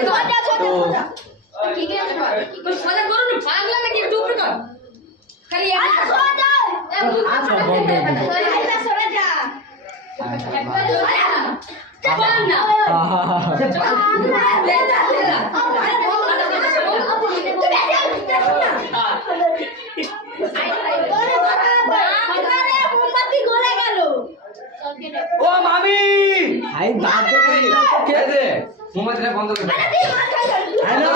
তো ও মামি ভাই বাদ দে কে দে মোমবাতিটা বন্ধ করে হ্যাঁ না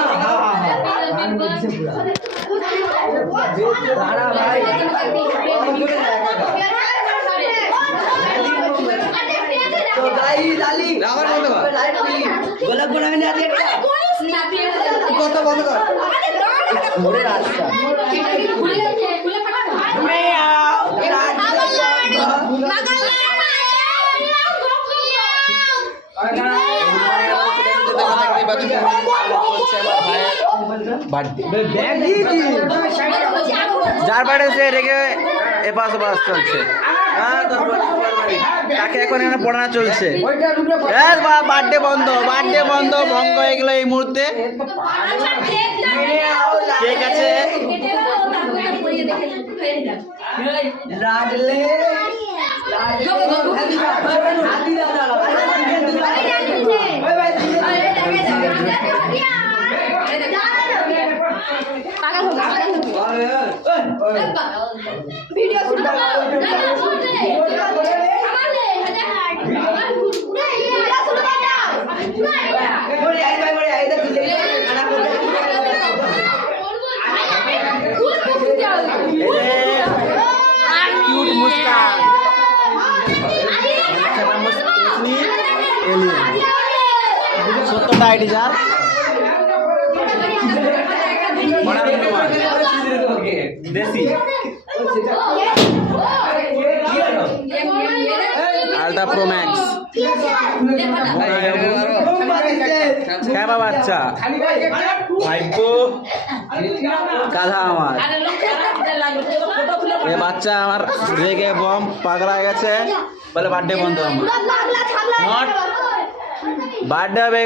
দাঁড়া ভাই তো গাই ডালি আবার বন্ধ কর গোলাপ গোলাপ নিয়ে আছে কত বন্ধ কর ঘুরে রাস্তা মে আও যার বাড়ি সে রেখে এপাশ ওপাশ চলছে তাকে এখন এখানে পড়ানো চলছে বার্থডে বন্ধ ভঙ্গ হয়ে গেল এই মুহূর্তে ঠিক আছে সত্যটা আইডি যার দেশি আলট্রা প্রো ম্যাক্স বাচ্চা ভাইপো কাঁধা আমার এ বাচ্চা আমার রেগে বম পাগলা হয়ে গেছে বলে বার্থডে বন্ধ আমার নট বার্থডে হবে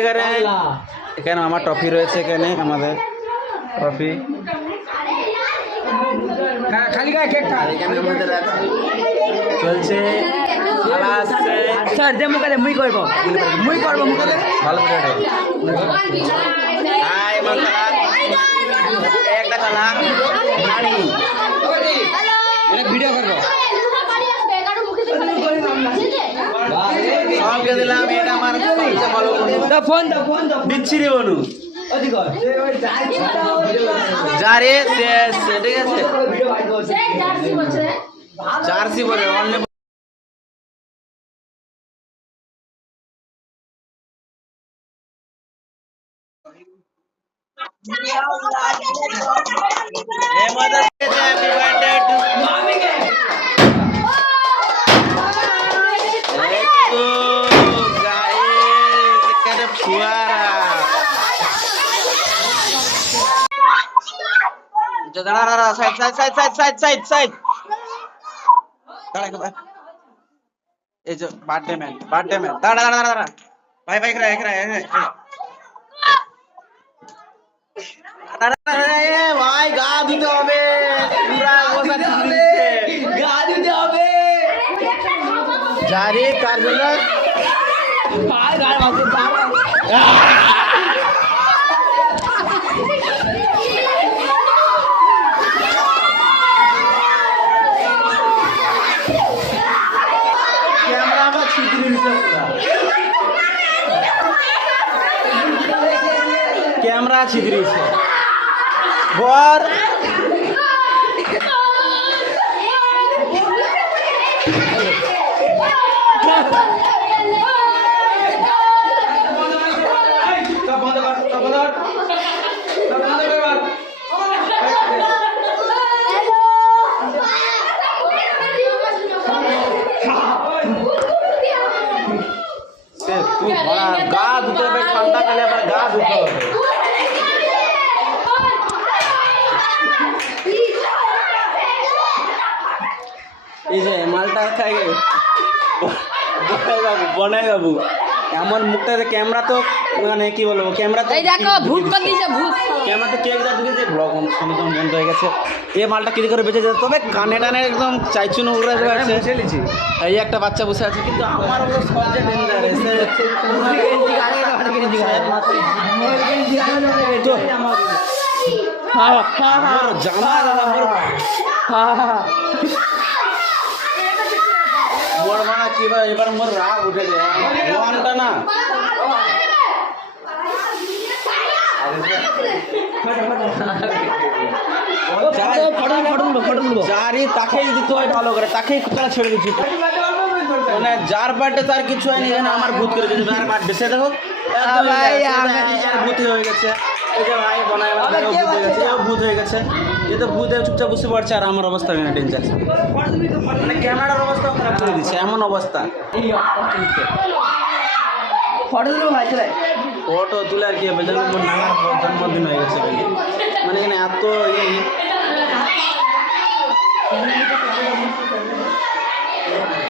এখানে আমার ট্রফি রয়েছে এখানে আমাদের ট্রফি খালি গায়ে কেকটা এখানে আমাদের চলছে স্যার যে মুখে মুই করবো মুখে ভালো করে হাই মাংলা একটা চালা ভিডিও করবো সবকে দিলাম এটা আমার ফোন বিচ্ছিরি বনু যারে ঠিক আছে জার্সি বলে অন্য हैप्पी बर्थडे टू मामी के दाड़ा साइड ये जो बर्थडे मैन दाड़ा भाई भाई गा दिते হবে পুরা বসা দিতে गा দিতে হবে জারি কার জন্য ভাই গায় বাবু ক্যামেরা মা ছিদ্রি দিছে ক্যামেরা ছিদ্রি দিছে ঘর গা ধুতে হবে ঠান্ডা কালে আবার গা ধুতে হবে এই যে মালটা খাই বনাই বাবু এমন মুখটা ক্যামেরা তো মানে কি বলবো ক্যামেরা তো এই দেখো ভূত করে দিয়েছে ভূত ক্যামেরা তো কেক যা ঢুকেছে ব্লগ সঙ্গে সঙ্গে বন্ধ হয়ে গেছে এই মালটা কি করে বেঁচে যেত তবে কানে টানে একদম চাইচুন উড়ে যাচ্ছে এই একটা বাচ্চা বসে আছে কিন্তু আমার ওগুলো সবচেয়ে ডেঞ্জার জামা মোর মানে কি ভাই এবার মোর রাগ উঠে যায় ভগবানটা না যারই তাকেই দিতে হয় ভালো করে তাকেই কোথাও ছেড়ে দিচ্ছি মানে যার বার্থডে তার কিছু হয়নি যেন আমার ভূত করে দিচ্ছে যার বার্থডে সে দেখো ভূত হয়ে গেছে এই যে ভাই বনায় ভূত হয়ে গেছে ভূত হয়ে গেছে এ তো ভূত হয়ে চুপচাপ বসে পড়ছে আর আমার অবস্থা এখানে ডেঞ্জার মানে ক্যামেরার অবস্থা খারাপ করে দিচ্ছে এমন অবস্থা ফটো তুলে আর কি হবে যেন নানার জন্মদিন হয়ে গেছে মানে এখানে এত